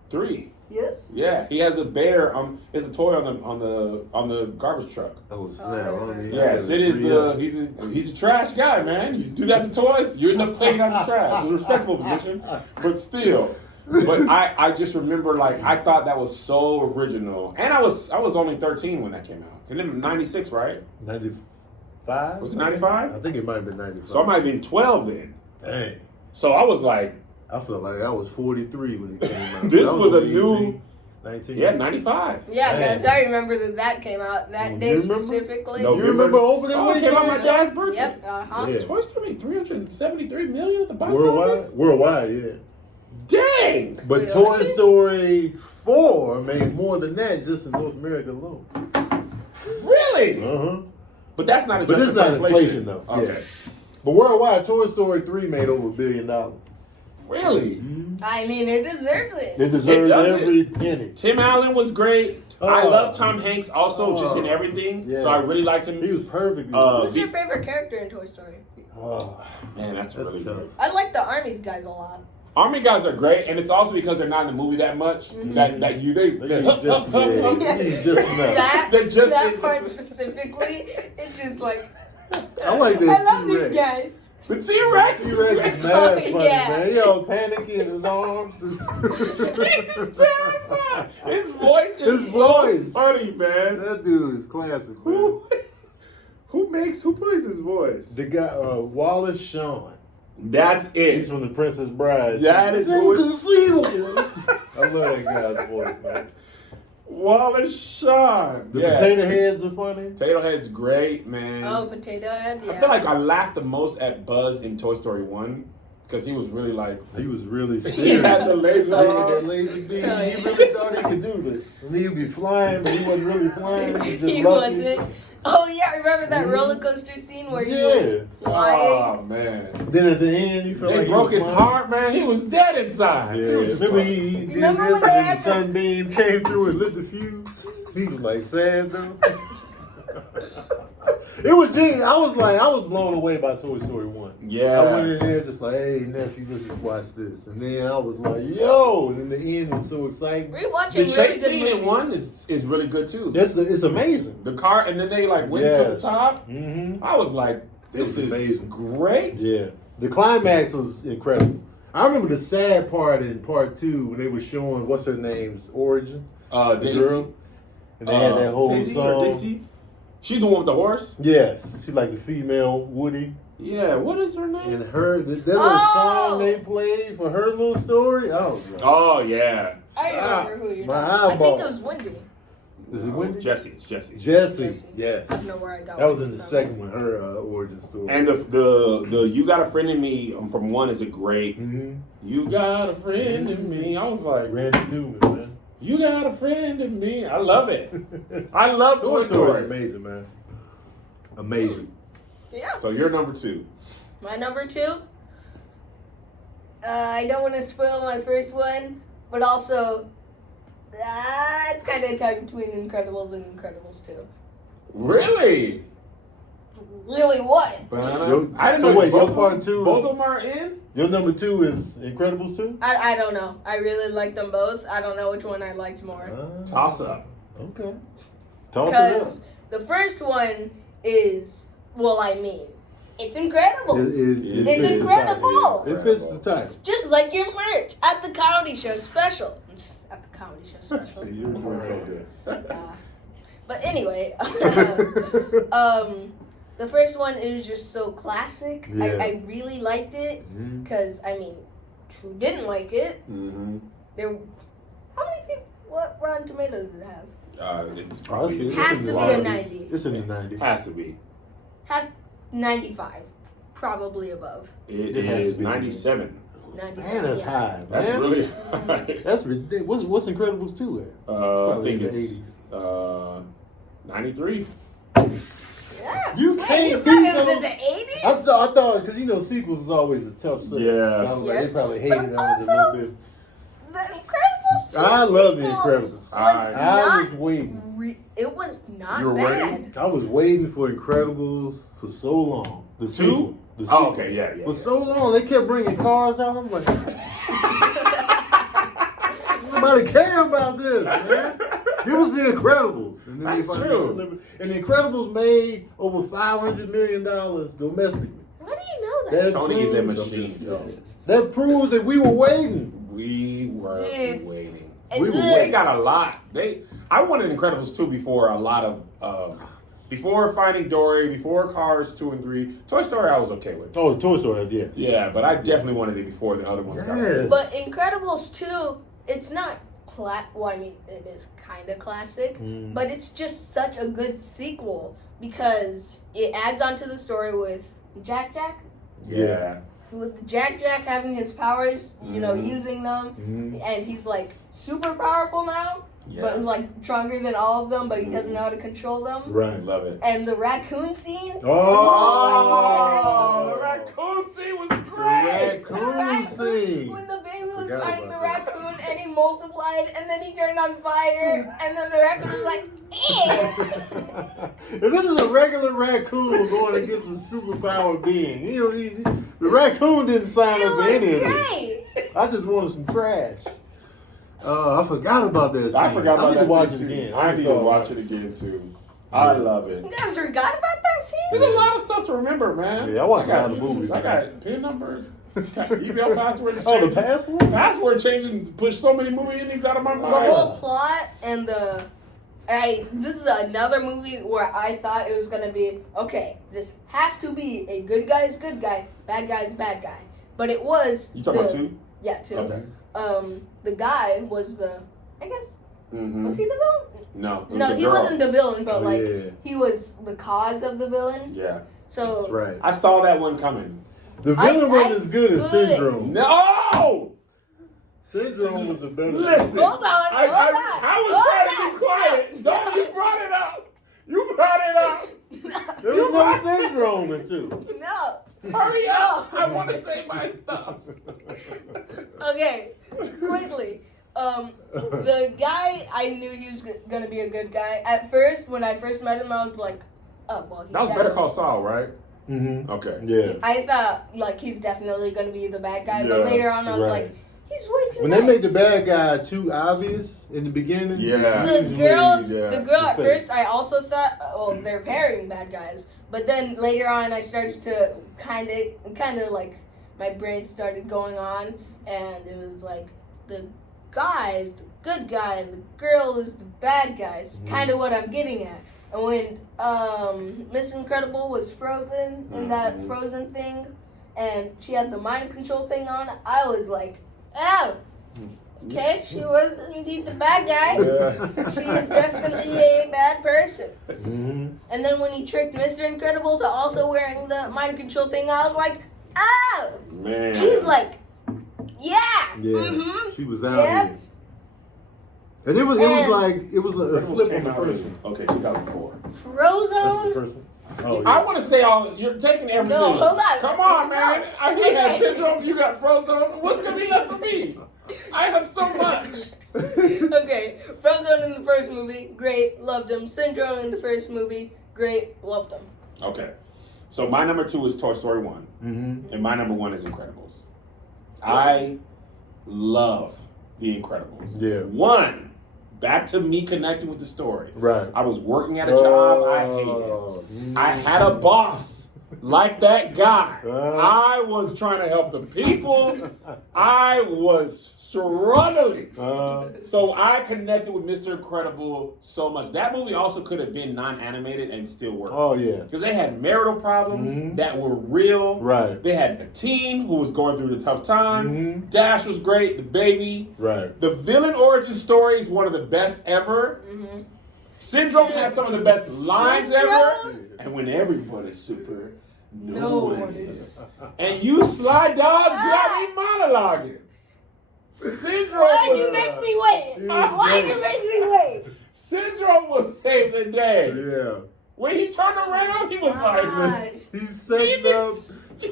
3. Yes. Yeah, he has a bear. It's a toy on the garbage truck. Oh, snap. I don't even- Yeah, Sid is he's a trash guy, man. You do that to toys, you end up taking out the trash. It's a respectable position, but still. But I just remember like I thought that was so original, and I was only 13 when that came out. And then 96, right? 95? Was it 95? I think it might have been 95. So I might have been 12 then. Dang. So I was like, I felt like I was 43 when it came out. This I was a only new- 19. yeah, 95. Yeah, Man. because I remember that came out that You day remember? specifically. No. You remember opening Oh, it came out my weekend? dad's birthday. Yep. Uh-huh. Yeah. Toy Story made 373 million at the box Worldwide? office. Worldwide, yeah. Dang. But Wait, Toy was it? Story 4 made more than that just in North America alone. Really? Uh-huh. But that's not But this is not inflation, inflation, though. Okay. Yeah. But worldwide, Toy Story 3 made over $1 billion. Really? I mean, it deserves it. It deserves does every penny. Tim Allen was great. I Oh. love Tom Hanks also, just in Oh. everything. Yeah. So I really liked him. He was perfect. Who's your favorite character in Toy Story? Oh, Man, that's that's really tough. good. I like the Army's guys a lot. Army guys are great, and it's also because they're not in the movie that much that they He's just, he's just enough. They just- that part specifically, it's just like I like that I love T-Rex. these guys. The T-Rex. T-Rex is mad Oh, funny, yeah. man. He all panicking in his arms. He's terrified. His voice is His so voice. funny, man. That dude is classic, man. Who plays his voice? The guy, Wallace Shawn. That's He's it. from The Princess Bride. That is who it- I love that guy's voice, man. Wallace Shawn. The Yeah. potato heads are funny. Potato Head's great, man. Oh, Potato Head. Yeah. I feel like I laughed the most at Buzz in Toy Story 1 because he was really like, He was really he serious. had the laser That arm. lazy beam. Oh, He yeah. really thought he could do this. And he'd be flying, but he wasn't really flying. He was just He lucky. wasn't. Oh yeah, remember that roller coaster scene where he was Yeah. flying? Oh, man. Then at the end, he felt They like broke he his was flying. heart, man. He was dead inside. Yeah, He was just remember like- he did Remember this when they and then had the this- sunbeam came through and lit the fuse? He was like sad though. It was genius. I was blown away by Toy Story 1. Yeah. I went in there just like, hey nephew, let's just watch this. And then I was like, yo, and then the end was so exciting. Rewatching The really chase good scene movies. in 1 is really good too. It's amazing. The car, and then they like went to the Yes. top. Mm-hmm. I was like, this was is amazing. great. Yeah. The climax was incredible. I remember the sad part in part 2 when they were showing what's her name's origin. The Daisy. girl. And they had that whole Daisy song. or Dixie? She's the one with the horse? Yes. She's like the female Woody. Yeah, what is her name? And her, that little Oh! song they played for her little story, I was like, Oh, yeah. I remember who you're My talking about. I think it eyeballs. was Wendy. is it Wendy? Jesse. It's Jesse. Jessie. Jesse. Yes. I don't know where I got That was in Wendy the from. second one, her origin story. And the You Got a Friend in Me from 1 is a great. Mm-hmm. You got a friend in me. I was like, Randy Newman, man. you got a friend in me. I love it. I love Toy Toy Story is Story. amazing, man. Amazing. Yeah. So you're number 2. My number 2. I don't want to spoil my first one, but also it's kind of a tie between Incredibles and Incredibles 2. Really? Really, what? I didn't So know wait, both your part 2 Both is, of them are in? your number 2 is Incredibles 2? I don't know. I really like them both. I don't know which one I liked more. Toss up. Okay. Toss it up. Because the first one is, it's incredible. It It's fits the incredible. title. It fits the title. Just like your merch at the comedy show special. It's at the comedy show special. You're doing so good. But anyway, the the first one, it was just so classic. Yeah. I really liked it because I mean, who didn't like it? Mm-hmm. There, how many people? What Rotten Tomatoes does it have? It's probably Has to be a 90. It's in the 90. Has to be. Has 95, probably above. It It has is to be. 97. 97. Man, that's yeah. high. That's man. really high. That's ridiculous. What's Incredibles 2 at? I think in the it's 93. Yeah. You Wait, can't you beat thought it was those- in the 80s? I thought, because you know, sequels is always a tough subject. Yeah. So I was like, Yes. they probably But hated on it a also, little bit. The Incredibles 2 I love the sequel Incredibles. Was I not was waiting. it was not You were bad. waiting? I was waiting for Incredibles for so long. The Two? sequel. The sequel. Oh, okay, yeah. For so long, they kept bringing cars out. I'm like, nobody care about this, man. It was the Incredibles. And then That's they finally true. delivered. And the Incredibles made over $500 million domestically. How do you know that? Tony is a proves- machine, yo. That proves that we were waiting. We were Dude. waiting. And We were look, They got a lot. I wanted Incredibles 2 before a lot of before Finding Dory, before Cars 2 and 3. Toy Story I was okay with. Oh, the Toy Story, yeah. Yeah, but I definitely wanted it before the other ones. got Yes. But Incredibles 2, it's not well, I mean, it is kind of classic, but it's just such a good sequel because it adds on to the story with Jack. Yeah. With Jack having his powers, you know, Mhm. using them, Mhm. and he's like super powerful now, Yeah. but like stronger than all of them, but he doesn't know how to control them. I Right. love it. And the raccoon scene. Oh, the raccoon scene was great. Raccoon scene. When the baby was Forgot fighting the about that. raccoon and he multiplied and then he turned on fire and then the raccoon was like, If this is a regular raccoon going against a superpowered being, the raccoon didn't sign it up for was any of this. great. I just wanted some trash. I forgot about that scene. I forgot about I need that to watch scene it too. again. I need to watch it again too. I love it. You guys forgot about that scene? There's a lot of stuff to remember, man. Yeah, I watched a got- lot of movies, I man. got PIN numbers. Got email passwords. Oh, the changing. password? Password changing pushed so many movie endings out of my The mind. whole plot and this is another movie where I thought it was gonna be okay. This has to be a good guy's good guy, bad guy's bad guy. But it was. You talking about 2? Yeah, 2. Okay. The guy was I guess Mm-hmm. was he the villain? No. it was No, a he girl. wasn't the villain, but Oh, like yeah. he was the cause of the villain. Yeah. So That's right. I saw that one coming. The villain I wasn't as good as could. Syndrome. No! Syndrome was a better. Listen. Hold on, I was hold trying to on. be quiet. Don't you brought it up. You brought it up. There was no Syndrome in 2. No. Hurry up. I want to say my stuff. Okay, quickly. The guy, I knew he was gonna be a good guy. At first, when I first met him, I was like, oh, well, he's That was Better Call Saul, right? Mm-hmm. Okay. Yeah. I thought, like, he's definitely gonna be the bad guy, Yeah, but later on, I was right. like, he's way too When nice. they made the bad guy too obvious in the beginning, Yeah. The usually- girl at the first, I also thought, oh, they're pairing bad guys. But then later on, I started to kind of like, my brain started going on, and it was like, the guy is the good guy, and the girl is the bad guy. It's kind of what I'm getting at. And when Miss Incredible was frozen in that frozen thing, and she had the mind control thing on, I was like, oh, okay, she was indeed the bad guy. Yeah. She is definitely a bad person. Mm-hmm. And then when he tricked Mr. Incredible to also wearing the mind control thing, I was like, oh! Man. She's like, yeah! Yeah, Mm-hmm. she was out Yep. here. And it was a Incredibles flip on came the out first in, one. okay, 2004. That's the Frozone? first one. Oh, I yeah. want to say you're taking everything. No, hold on. Come on, man. No. I had Syndrome, you got Frozone. What's going to be left for me? I have so much. Okay, Frozone in the first movie, great, loved him. Syndrome in the first movie, great, loved him. Okay. So my number 2 is Toy Story 1. Mm-hmm. And my number 1 is Incredibles. I love The Incredibles. Yeah. 1, back to me connecting with the story. Right. I was working at a job I hated. I had a boss like that guy. I was trying to help the people. I was struggling. So I connected with Mr. Incredible so much. That movie also could have been non-animated and still worked. Oh yeah. Because they had marital problems that were real. Right. They had a teen who was going through the tough time. Dash was great. The baby. Right. The villain origin story is one of the best ever. Syndrome had some of the best lines ever. And when everybody's super, no one is. And you, Sly Dog, got me monologuing. Syndrome Why'd you make me wait? Why'd you make me wait? Syndrome will save the day. Yeah. When he turned around, he was like, He's setting up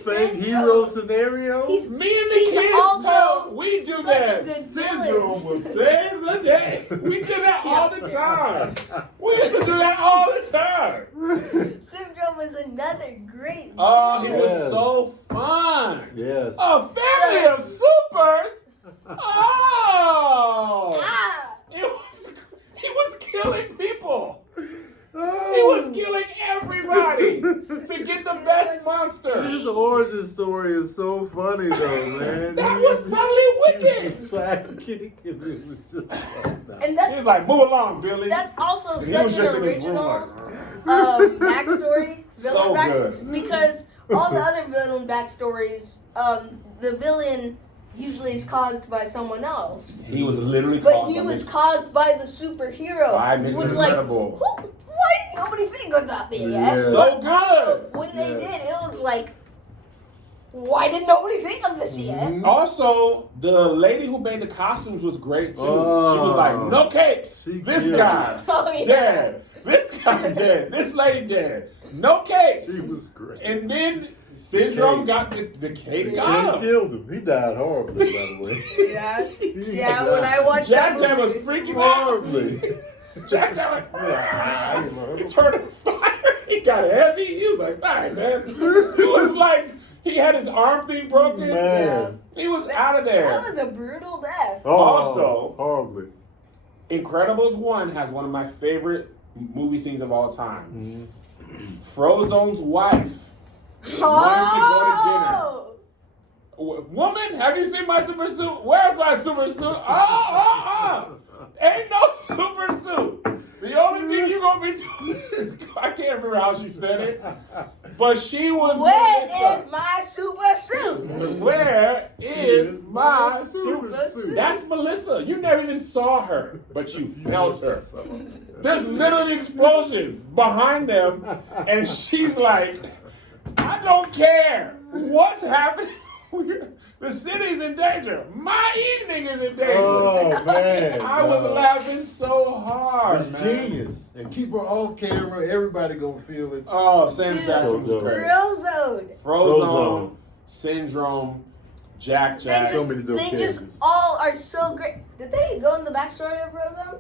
fake hero scenarios. me and the kids, also we do such that. a good Syndrome will save the day. We did that all the time. We used to do that all the time. Syndrome is another great Oh, he villain. was so fun. Yes. A family of supers. Oh, Ah! he was killing people. He was killing everybody to get the best monster. His origin story is so funny though, man. That was totally wicked. Sidekick, and it was just And He that's was like, move along, Billy. that's also And he such was an just in his room original like, backstory. So Villain good. Because all the other villain backstories, the villain usually is caused by someone else. he was literally But called he by was Mr. caused by the superhero. By Mr. Which, like, Incredible. why did nobody think of that yet? Yeah. So But good. also, when they Yes. did, it was like, why did nobody think of this yet? Also, the lady who made the costumes was great too. She Oh. was like, no capes. She This killed guy Oh, yeah. dead. This guy dead. This lady dead. No capes. He was great. And then Syndrome got the cape. He Got him. killed him. He died horribly, by the way. Yeah. Yeah, when I watched Jack that Jack was movie. freaking out. Horribly. Jack Jack he turned on fire. He got heavy. He was like, all right, man. He was like, he had his arm thing broken. Man. He was out of That there. was a brutal death. Oh, Also- horribly. Incredibles 1 has one of my favorite movie scenes of all time. Mm-hmm. Frozone's wife wanted to go to dinner. Woman, have you seen my super suit? Where's my super suit? Ain't no super suit. The only thing you gonna be doing is, I can't remember how she said it, but she was Where Melissa. is my super suit? Where is my super Super suit? suit. That's Melissa. You never even saw her, but you felt her. There's literally explosions behind them, and she's like, I don't care what's happening. The city's in danger. My evening is in danger. Oh man. I was laughing so hard, It's man. genius. And keep her off camera. Everybody gonna feel it. Oh, Sam Dude. Jackson was So great. Frozone. Frozone, Syndrome, Jack They Jack. So many dope just characters. all are so great. Did they go in the backstory of Frozone?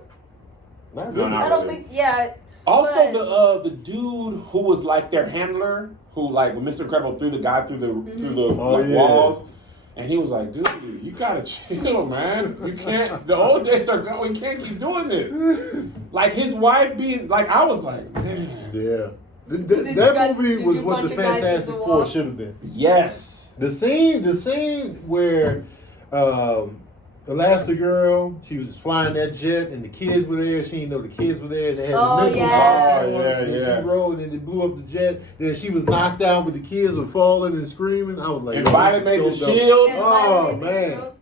Not No, not I don't really. think. Yeah. Also, But- the dude who was like their handler, who like when Mr. Incredible threw the guy through the Oh, like, yeah. walls, and he was like, "Dude, you gotta chill, man. We can't. The old days are gone. We can't keep doing this." Like his wife being like, I was like, man, Yeah. Did you That guys- movie did was you what punch the a guy through Fantastic the Four wall? should have been. yes. The scene where Elastigirl, she was flying that jet and the kids were there. She didn't know the kids were there. They had Oh, the missiles yeah. on, Oh, yeah, and yeah. she rolled and it blew up the jet. Then she was knocked out, but the kids were falling and screaming. I was like, And yo, Violet this made the is so dope. shield. And Oh, Violet man. Shield.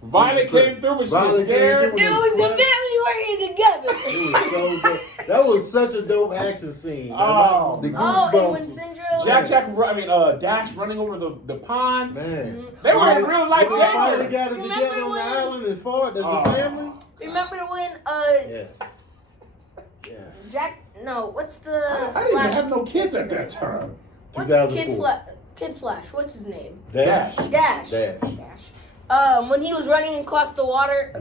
Violet came through, but she was Violet came scared. through. It was a family working together. It was so dope. That was such a dope action scene. Oh, the Oh, and goosebumps when was- Syndrome. Dash running over the pond. Man. They were in real life When they finally danger. got it Remember together on the when- island and fought as Oh. a family. Remember when Yes. Yes. Jack? No, what's the? I didn't even Flash- have no kids at that time. What's 2004. Kid Flash? What's his name? Dash. Dash. Dash. When he was running across the water,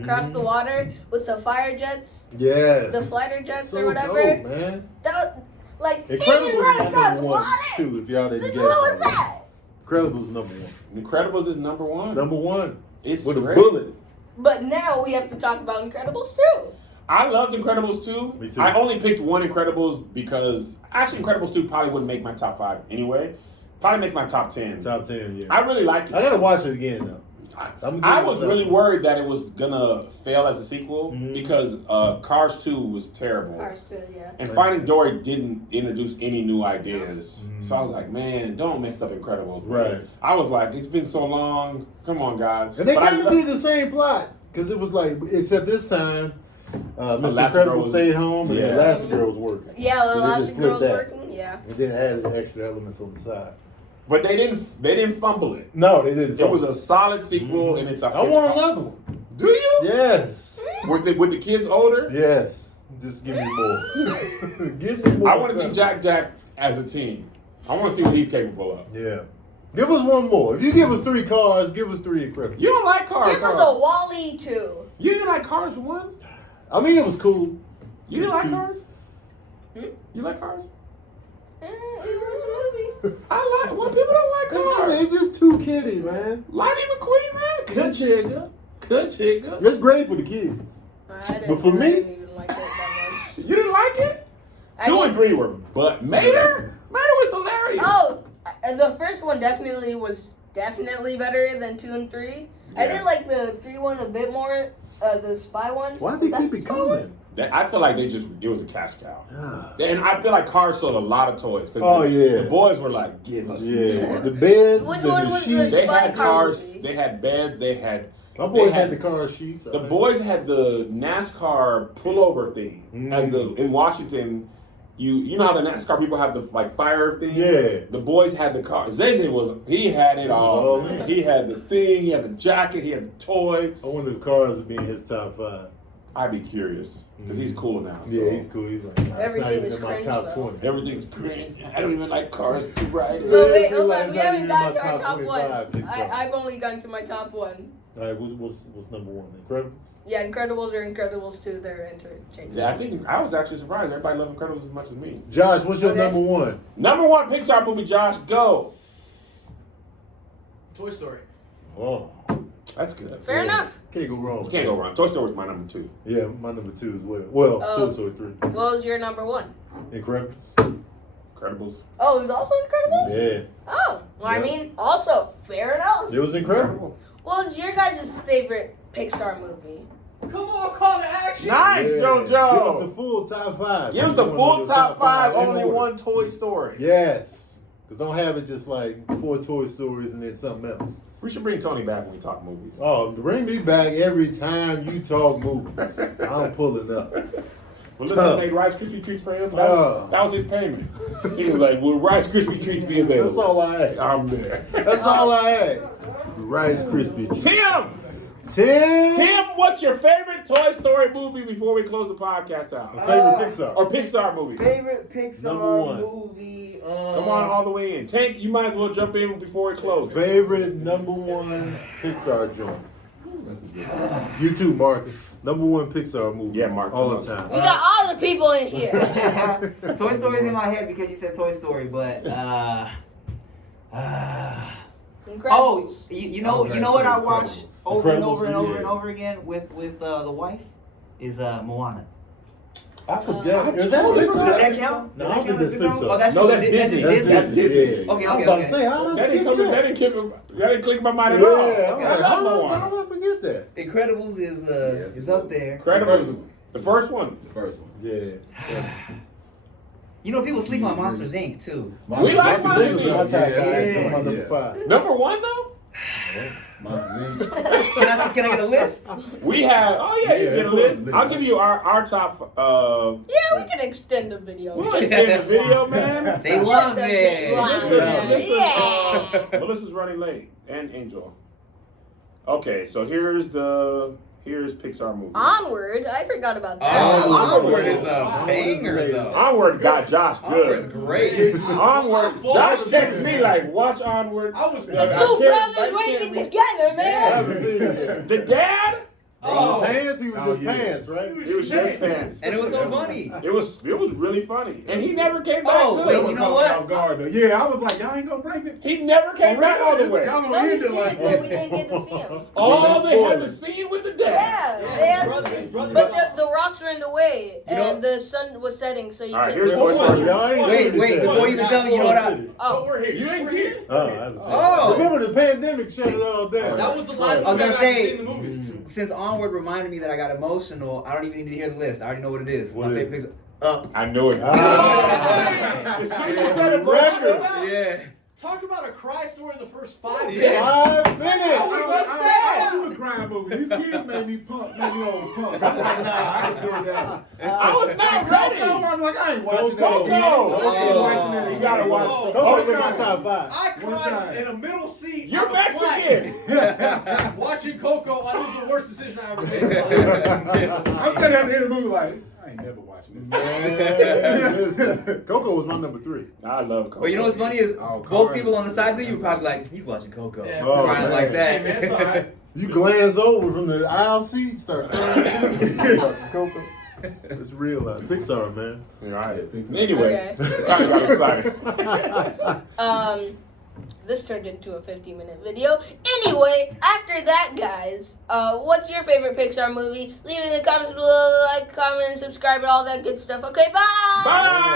with the fire jets, Yes. the fighter jets So or whatever. dope, man. That was like he Incredibles didn't run is across number one water. too. If y'all didn't So get what it. was that? Incredibles is number one. Incredibles is number one. It's number one. It's With a great. bullet. But now we have to talk about Incredibles too. I loved Incredibles 2. Me too. I only picked one Incredibles because actually Incredibles 2 probably wouldn't make my top 5 anyway. Probably make my top 10. Top 10, yeah. I really liked I it. gotta watch it again though. I was really worried that it was gonna fail as a sequel because Cars 2 was terrible. Cars 2, yeah. And Finding Dory didn't introduce any new ideas. So I was like, man, don't mess up Incredibles. Right. I was like, it's been so long. Come on, guys. And they kind of did the same plot because it was like, except this time, Mr. Incredible stayed home and Elastigirl was working. Yeah, the Elastigirl was working. Yeah. And then added extra elements on the side. But they didn't fumble it. No, they didn't. It was a solid sequel, and it's. I want another one. Do you? Yes. With the kids older? Yes. Just give me more. Give me more. I want to see Jack as a team. I want to see what he's capable of. Yeah. Give us one more. If you give us 3 Cars, give us 3 Incredibles. You don't like Cars. Give us a Wall-E 2. You didn't like Cars 1? I mean, it was cool. You didn't like Cars? You like Cars? It was a movie. I like. Well, people don't like Cars. It's just too kiddie, man. Lightning McQueen, man. Good chigga. It's great for the kids. But for me, I didn't even like it that much. You didn't like it? 2 and 3 were, but Mater was hilarious. Oh, the first one definitely was better than 2 and 3. Yeah. I did like the 3 one a bit more. The spy one. Why do they keep it coming? I feel like it was a cash cow. And I feel like Cars sold a lot of toys. The boys were like, give us more. The beds Which and one the was sheets. the They had cars, movie? they had beds, they had... My boys had the car sheets. The boys had the NASCAR pullover thing. In Washington, you know how the NASCAR people have the fire thing? Yeah. The boys had the car. Zay he had it all. He had the thing, he had the jacket, he had the toy. I wonder if Cars would be in his top 5. I'd be curious. Because he's cool now. So. Yeah, he's cool. He's like, everything is in my cringe, top though. 20. Everything's cringe. I don't even like Cars to ride. So wait, hold on. It's We not haven't even gotten my to our top top 25, ones. I've only gotten to my top 1. All right, what's number 1? Incredibles? Yeah, Incredibles or Incredibles 2, they're interchangeable. Yeah, I think I was actually surprised. Everybody loved Incredibles as much as me. Josh, what's your number 1? Number 1 Pixar movie, Josh. Go. Toy Story. Oh. That's good. Fair enough. Can't go wrong. You can't go wrong. Toy Story was my number 2. Yeah, my number 2 as well. Well, Toy Story 3. What was your number 1? Incredibles. Incredibles. Oh, it was also Incredibles? Yeah. Oh, well, I mean, also, fair enough. It was incredible. What was your guys' favorite Pixar movie? Come on, call to action. Nice, Yeah. JoJo. Give us the full top 5. Give us the full top 5. in Only order. one Toy Story. Yes. Because don't have it just like 4 Toy Stories and then something else. We should bring Tony back when we talk movies. Oh, bring me back every time you talk movies. I'm pulling up. Well, listen, made Rice Krispie treats for him. That was his payment. He was like, "Will Rice Krispie treats be available?" That's all I ask. I'm there. That's all I ask. Rice Krispie treats. Tim, what's your favorite Toy Story movie before we close the podcast out? My favorite Pixar. Or Pixar movie? Favorite Pixar Number 1. movie. Come on, all the way in. Tank, you might as well jump in before we close. Favorite number 1 Pixar joint. You too, Marcus. Number 1 Pixar movie. Yeah, Marcus. All the time. We got all the people in here. Toy Story's in my head because you said Toy Story, but Incredibles. you know what I watch over and over and over and over again with the wife is Moana. I forgot. Is that Does Pixar? that count? No, Does I that think count as that's Pixar? Pixar. Oh, that's No, just that's Disney. Disney. That's Disney. Yeah. Okay, I was okay, about to okay. say, how did I That say didn't click my mind at Yeah, all. I'm like, how Moana. did I forget that? Incredibles is up there. Incredibles. The first one. The first one. Yeah. You know, people sleep on Monsters Inc. too. We like Monsters Monsters Inc. Inc. was my top 5. Yeah. My number 5. Number 1 though? Monsters Inc. Can I get a list? We have. Oh yeah, you Yeah, get a put a list. list. I'll give you our top. Yeah, we can extend the video. We can extend the video, man. They love it. Yeah. Melissa's running late, and Angel. Okay, so here's Pixar movie. Onward. I forgot about that. Onward is a banger, though. Onward got Josh Onward's good. great. Onward. Josh texted me like, watch Onward. The two brothers working together, man. The dad? Oh, pants? He was just pants, right? It was just pants. And it was so funny. It was really funny, and he never came back. Oh, good. wait, you know what? Yeah, I was like, y'all ain't gonna break it. He never came back all the way. Y'all No, we end it did, like but we didn't get to see him. All they had to see with the dad. Yeah, they had to see. brother. But the rocks were in the way, You know- and the sun was setting, so you All right, couldn't. here's Toy Story. Wait, before you even tell me, you know what I... Oh, We're here. You ain't We're seen here. it? Oh, I haven't seen Oh. it. Remember the pandemic shut it all down. That was the last I was movie gonna I've say, seen the movies. since Onward reminded me that I got emotional, I don't even need to hear the list. I already know what it is. What My is favorite Pixar. Up. I know it. Ah. As soon as you said it, bro, Record. Yeah. Talk about a cry story in the first 5 minutes. Yeah. 5 minutes. I do a crying movie. These kids made me over punk. I'm like, nah, I can do that. I was not ready. I'm like, I ain't watching that. Coco. again. I ain't watching that. You again. gotta watch Oh, Coco's in my Coco. top 5. I One cried time. in a middle seat. You're on a flight. Mexican. Watching Coco, that was the worst decision I ever made. in my life. I'm sitting at the end of the movie like, I ain't never watching this. Man, listen. Coco was my number 3. I love Coco. But you know what's funny is Oh, both Cars. people on the sides of you were probably like, he's watching Coco. Yeah. Oh, Crying like that. Hey, man, it's all right. You glance over from the aisle seat, start crying too. Coco. It's real out. Pixar, man. All right. Anyway, Okay. kind of got excited. This turned into a 50-minute video. Anyway, after that, guys, what's your favorite Pixar movie? Leave it in the comments below, like, comment, and subscribe, and all that good stuff. Okay, bye! Bye.